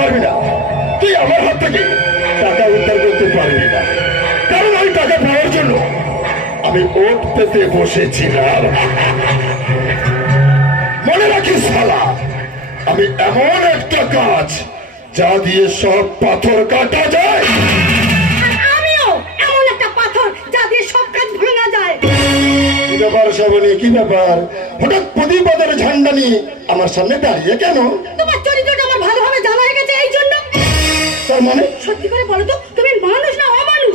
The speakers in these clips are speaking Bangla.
পারবি না। তুই আমার হাত থেকে টাকা উদ্ধার করতে পারবি না। কারণ ওই টাকা পাওয়ার জন্য আমি ওট পেতে বসেছিলাম। মনে রাখিস শালা আমি এমন একটা কাজ যা দিয়ে সব পাথর কাটা যায়। আর আমিও এমন একটা পাথর যা দিয়ে সব কাজ ভাঙা যায়। কি ব্যাপার শ্রাবণী কি ব্যাপার? হঠাৎ প্রদীপদের ঝান্ডা নিয়ে আমার সামনে দাঁড়িয়ে কেন? তোমার চরিত্রটা তার মানে? সত্যি করে বলো তো তুমি মানুষ না অমানুষ?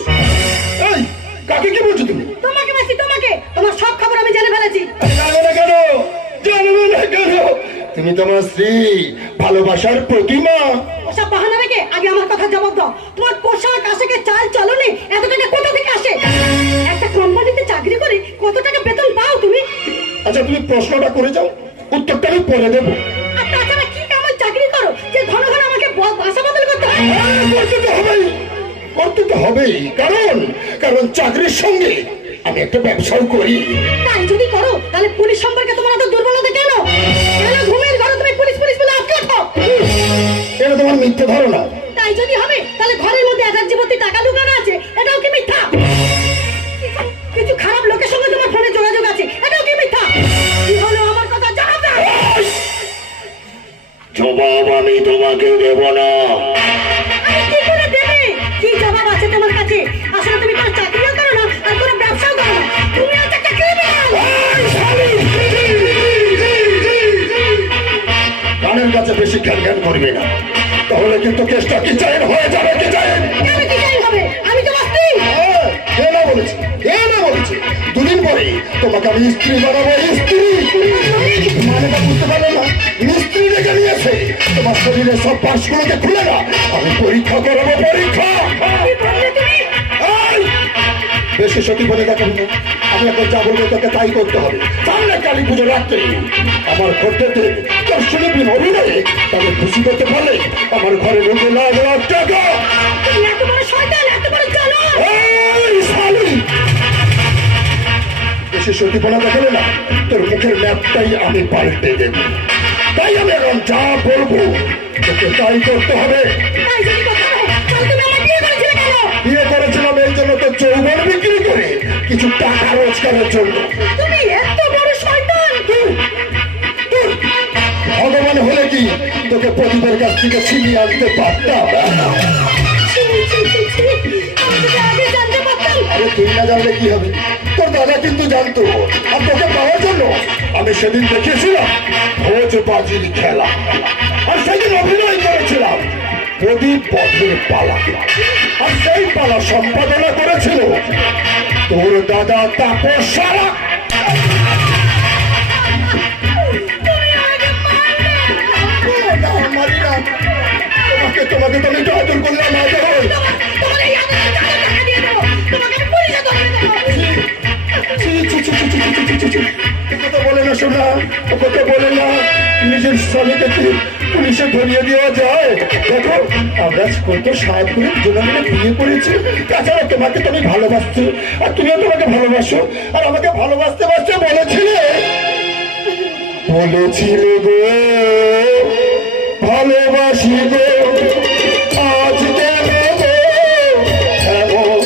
এই কাকে কি বলছো তুমি? তোমাকে বেশি তোমাকে। তোমার সব খবর আমি জেনে ফেলেছি। জানবে না কেন? জানবে না কেন? তুমি তোমার স্ত্রী ভালোবাসার প্রতিমা। ওসব বাহানা রেখে আগে আমার কথা জবাব দাও। তোমার পোশাক আশাকে চাল চলনে এত টাকা কোথা থেকে আসে? একটা কোম্পানিতে চাকরি করে কত টাকা বেতন পাও তুমি? আচ্ছা তুমি প্রশ্নটা করে যাও। উত্তরটা আমি পরে দেবো। করতে তো হবেই করতে তো হবেই। কারণ কারণ চাকরির সঙ্গে আমি একটা ব্যবসাও করি। তাই যদি করো তাহলে পুলিশ সম্পর্কে তোমার এত দুর্বলতা কেন? কেন ঘুমের ঘরে তুমি পুলিশ পুলিশ বলে আটকে রাখো? এটা তোমার মিথ্যে ধারণা। তাই যদি হবে তাহলে ঘরের মধ্যে একার জীবতে টাকা লুকানো আছে এটাও কি মিথ্যা? কিছু খারাপ লোকের সঙ্গে তোমার ফোনে যোগাযোগ আছে এটাও কি মিথ্যা? কি হলো আমার কথা দাও জবাব আমি তোমাকে দেব না। কাছে তুমি কোনো চাকরিও করো না আর কোনো ব্যবসাও করো না। তুমি হচ্ছে একটা ক্রিমিনাল কানের কাছে বেশি জ্ঞান জ্ঞান করবে না। তাহলে কিন্তু কেসটা কি চাই হয়ে যাবে কি চাই কেন কি চাই হবে? আমি তো স্ত্রী কে না বলেছে? কে না বলেছে? দুদিন পরে তোমাকে আমি স্ত্রী বানাবো স্ত্রী। মানেটা বুঝতে পারবে না। মিস্ত্রি ডেকে নিয়েছে। তোমার শরীরের সব পার্টসগুলোকে খুলে না আমি পরীক্ষা করাবো পরীক্ষা! বেশি সত্যি বলে দেখাবি না। আমি এখন যা বলব তোকে তাই করতে হবে। সামনে কালী পুজো রাখতে আমার ঘরটাতে দর্শনী দিন অভিনয়ে। তাদের খুশি করতে পারলে আমার ঘরে ঢুকে লাখ লাখ টাকা দেখালে না। তোর মুখের ম্যাপটাই আমি পাল্টে দেব। তাই আমি এখন যা বলব তোকে তাই করতে হবে। কিছু টাকা রোজগারের জন্য। তুমি এত বড় শয়তান ভগবান হলে কি? তোকে প্রদীপের কাছ থেকে ছিনিয়ে আনতে পারতাম। আরে তুই না জানলে কি হবে? তোর দাদা কিন্তু জানতো। আর তোকে পাওয়ার জন্য আমি সেদিন দেখেছিলাম ভোজ বাজির খেলা। আর সেদিন অভিনয় করেছিলাম প্রদীপ পথের পালা। আর সেই পালা সম্পাদনা করেছিল তোর দাদা তাপস সারা তোমাকে তোমাকে তো আমি আদর করলাম আদর কথা বলে না শোনা কথা বলে না। নিজের স্বামীকে পুলিশে ধরিয়ে দেওয়া যায়। দেখো, আমরা কত সাত করে দুজনে বিয়ে করেছি। তাছাড়া তোমাকে তো আমি ভালোবাসছি। আর তুমিও তোমাকে ভালোবাসো। আর আমাকে ভালোবাসতে বাসতে বলেছিলে? বলেছিলে গো, ভালোবাসি গো। আজ কেন এমন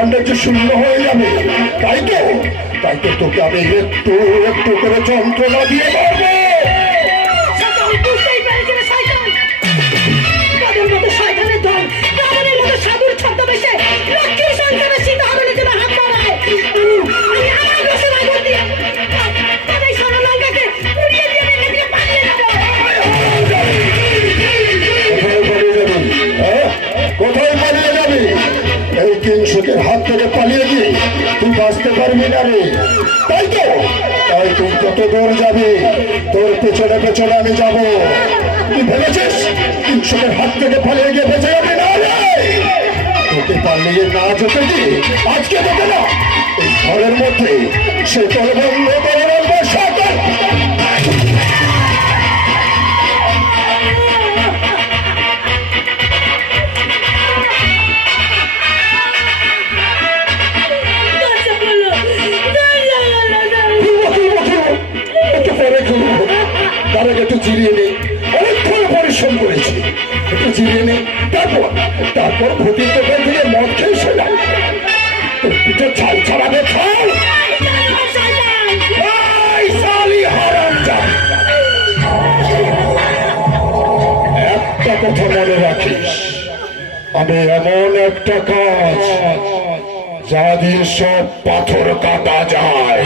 ভান্ডার যে শূন্য হয়ে যাবে, তাই তো? তাই তো তোকে আমি একটু একটু করে যন্ত্রণা দিয়ে মারবো। তাই তো তাই দূর যাবে? তোর পেছনে পেছনে আমি যাব। তুই ভেবেছিস ঈশ্বরের হাত থেকে পালিয়ে গিয়ে বেঁচে যাবে? না তোকে পালিয়ে না যেতে আজকে তোকে না। এই ঘরের মধ্যে সে তোর বন্ধ করে তারপর ভূতির দোকান থেকে মদ খেয়ে ছাল হারামজাদা। একটা কথা মনে রাখিস, আমি এমন একটা কাজ যা দিয়ে সব পাথর কাটা যায়।